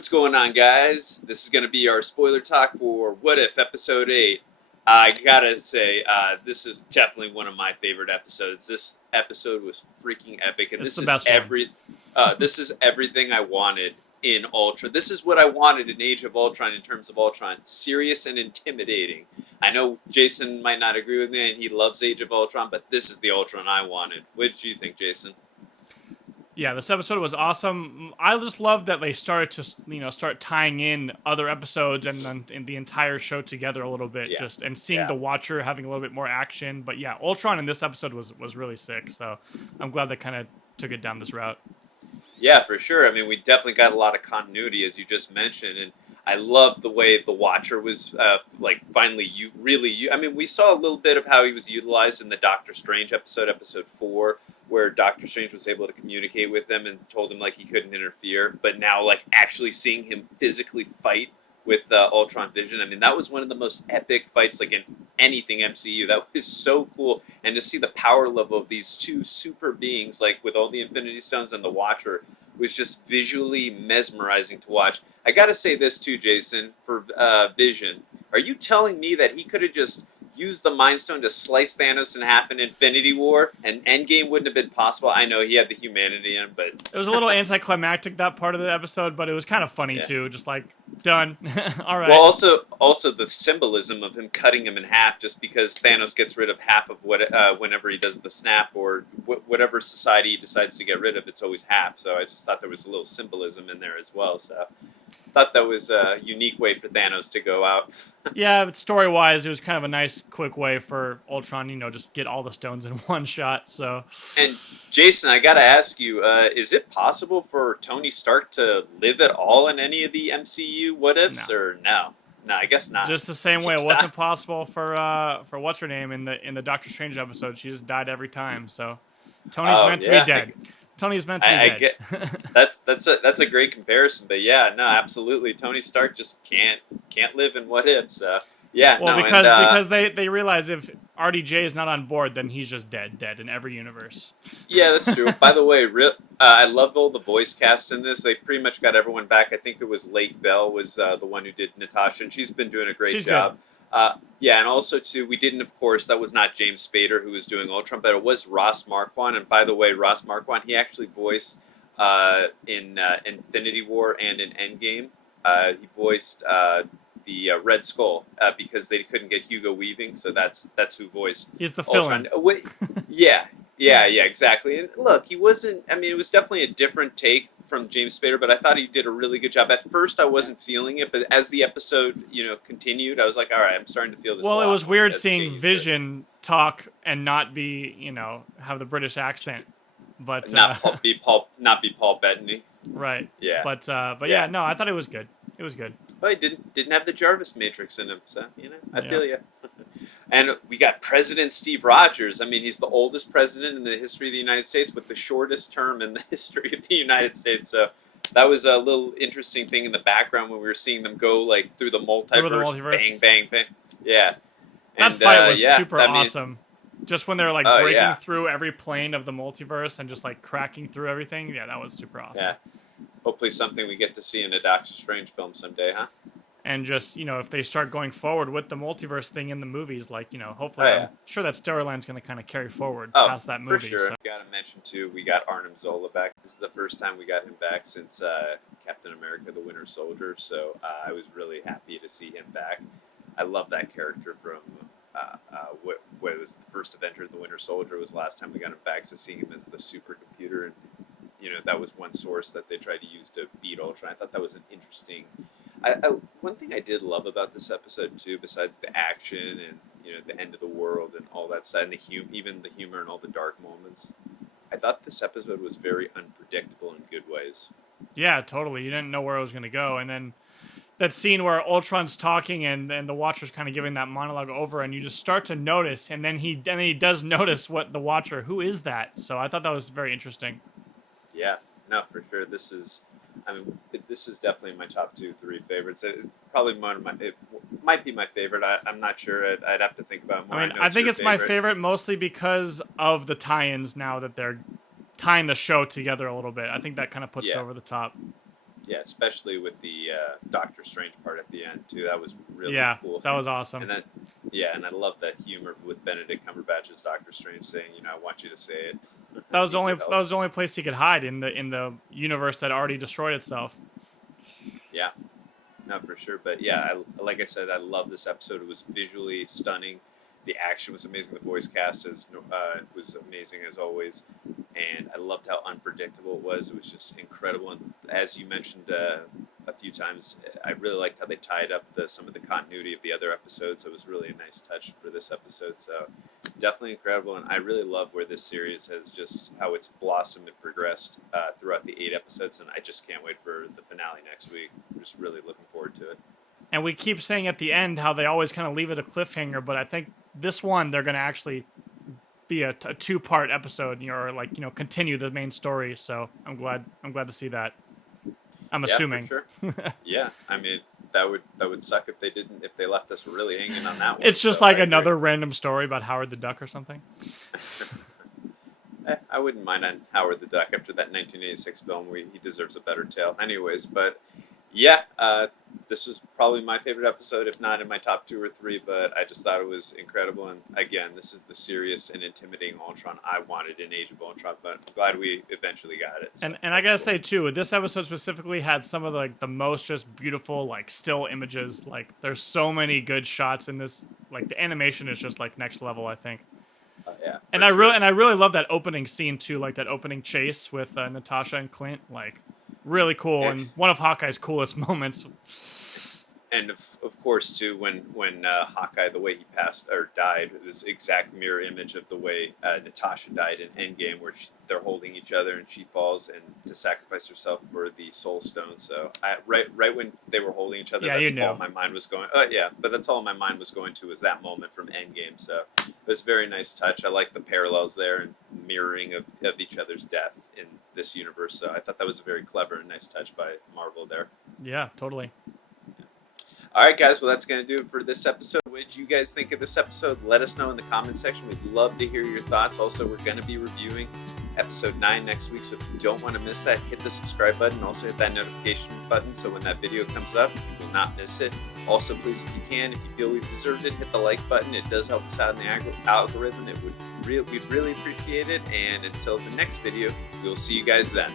What's going on, guys? This is going to be our spoiler talk for What If Episode 8. I gotta say, this is definitely one of my favorite episodes. This episode was freaking epic, and It's the best one. this is everything I wanted in Ultron. This is what I wanted in Age of Ultron in terms of Ultron. Serious and intimidating. I know Jason might not agree with me, and he loves Age of Ultron, but this is the Ultron I wanted. What did you think, Jason? Yeah, this episode was awesome. I just love that they started to, start tying in other episodes and the entire show together a little bit, and seeing the Watcher having a little bit more action. But yeah, Ultron in this episode was really sick. So I'm glad they kind of took it down this route. Yeah, for sure. I mean, we definitely got a lot of continuity, as you just mentioned, and I love the way the Watcher was finally I mean, we saw a little bit of how he was utilized in the Doctor Strange episode 4. Where Doctor Strange was able to communicate with them and told him he couldn't interfere, but now actually seeing him physically fight with Ultron Vision, I mean that was one of the most epic fights in anything MCU. That was so cool, and to see the power level of these two super beings, with all the Infinity Stones and the Watcher, was just visually mesmerizing to watch. I gotta say this too, Jason, for Vision. Are you telling me that he could have just used the Mind Stone to slice Thanos in half in Infinity War, and Endgame wouldn't have been possible? I know he had the humanity in him, but it was a little anticlimactic, that part of the episode, but it was kind of funny too. Just done. All right. Well, also the symbolism of him cutting him in half, just because Thanos gets rid of half of what whenever he does the snap, or whatever society he decides to get rid of, it's always half. So I just thought there was a little symbolism in there as well. So thought that was a unique way for Thanos to go out. Yeah, but story-wise, it was kind of a nice, quick way for Ultron, just get all the stones in one shot. So, and Jason, I gotta ask you, is it possible for Tony Stark to live at all in any of the MCU what ifs, or no? No, I guess not. Just the same way it wasn't possible for what's her name in the Doctor Strange episode. She just died every time. So Tony's meant to be dead. Tony's meant to be dead. That's a great comparison, but yeah, no, absolutely. Tony Stark just can't live in what ifs. Because they realize if RDJ is not on board, then he's just dead in every universe. Yeah, that's true. By the way, I love all the voice cast in this. They pretty much got everyone back. I think it was Lake Bell was the one who did Natasha, and she's been doing a great job. And also too, we didn't, of course, that was not James Spader who was doing Ultron, but it was Ross Marquand. And by the way, Ross Marquand, he actually voiced in Infinity War and in Endgame. He voiced the Red Skull because they couldn't get Hugo Weaving, so that's who voiced. He's the Ultron. villain. Yeah, exactly. And look, he wasn't. I mean, it was definitely a different take from James Spader, but I thought he did a really good job. At first, I wasn't feeling it, but as the episode, continued, I was like, all right, I'm starting to feel this. Well, it was weird seeing Vision talk and not be, have the British accent, but not be Paul Bettany. Right. Yeah. But no, I thought it was good. It was good. Well, he didn't have the Jarvis Matrix in him, so I feel you. And we got President Steve Rogers. I mean, he's the oldest president in the history of the United States with the shortest term in the history of the United States. So that was a little interesting thing in the background when we were seeing them go through the multiverse, bang, bang, bang. Yeah. That fight was super awesome. Just when they're breaking through every plane of the multiverse and just cracking through everything. Yeah, that was super awesome. Yeah. Hopefully something we get to see in a Doctor Strange film someday, huh? And just, if they start going forward with the multiverse thing in the movies, hopefully, I'm sure that storyline's going to kind of carry forward past that movie. For sure. So. Got to mention, too, we got Arnim Zola back. This is the first time we got him back since Captain America, the Winter Soldier, so I was really happy to see him back. I love that character from what was the first Avenger, the Winter Soldier, was the last time we got him back, so seeing him as the supercomputer, and, that was one source that they tried to use to beat Ultron. I thought that was an interesting... one thing I did love about this episode too, besides the action and the end of the world and all that stuff, and even the humor and all the dark moments, I thought this episode was very unpredictable in good ways. Yeah, totally. You didn't know where it was going to go, and then that scene where Ultron's talking and the Watcher's kind of giving that monologue over, and you just start to notice, and then he does notice what the Watcher, who is that? So I thought that was very interesting. Yeah, no, for sure. This is definitely my top 2-3 favorites. It might be my favorite. I'm not sure. I'd have to think about it more. I think it's my favorite mostly because of the tie-ins now that they're tying the show together a little bit. I think that kind of puts it over the top. Yeah, especially with the Doctor Strange part at the end too. That was really cool. That was awesome. And and I love that humor with Benedict Cumberbatch's Doctor Strange saying, I want you to say it. That was the only place he could hide in the universe that already destroyed itself. Yeah, no, for sure. But yeah, like I said, I love this episode. It was visually stunning. The action was amazing. The voice cast was amazing as always, and I loved how unpredictable it was. It was just incredible. And as you mentioned a few times, I really liked how they tied up some of the continuity of the other episodes. So it was really a nice touch for this episode. So definitely incredible, and I really love where this series has just how it's blossomed and progressed throughout the 8 episodes. And I just can't wait for the finale next week. I'm just really looking forward to it. And we keep saying at the end how they always kind of leave it a cliffhanger, but I think this one they're going to actually be a 2-part episode, or continue the main story. So I'm glad to see that. I'm assuming. For sure. Yeah, I mean that would suck if they left us really hanging on that one. It's just like another random story about Howard the Duck or something. I wouldn't mind on Howard the Duck after that 1986 film. He deserves a better tale, anyways. But yeah, this was probably my favorite episode, if not in my top 2 or 3, but I just thought it was incredible. And again, this is the serious and intimidating Ultron I wanted in Age of Ultron, but I'm glad we eventually got it. So and I gotta say too, this episode specifically had some of the most just beautiful still images. There's so many good shots in this. The animation is just next level, I think. Yeah, and I really love that opening scene too, that opening chase with Natasha and Clint. Really cool, and one of Hawkeye's coolest moments. And of course, too, when Hawkeye, the way he passed or died, this exact mirror image of the way Natasha died in Endgame, where they're holding each other and she falls and to sacrifice herself for the Soul Stone. So right when they were holding each other, that's all my mind was going. But that's all my mind was going to was that moment from Endgame. So it was a very nice touch. I like the parallels there and mirroring of each other's death in this universe. So I thought that was a very clever and nice touch by Marvel there. Yeah, totally. All right, guys. Well, that's going to do it for this episode. What did you guys think of this episode? Let us know in the comments section. We'd love to hear your thoughts. Also, we're going to be reviewing episode 9 next week, so if you don't want to miss that, hit the subscribe button. Also, hit that notification button so when that video comes up, you will not miss it. Also, please, if you can, if you feel we've deserved it, hit the like button. It does help us out in the algorithm. We'd really appreciate it. And until the next video, we'll see you guys then.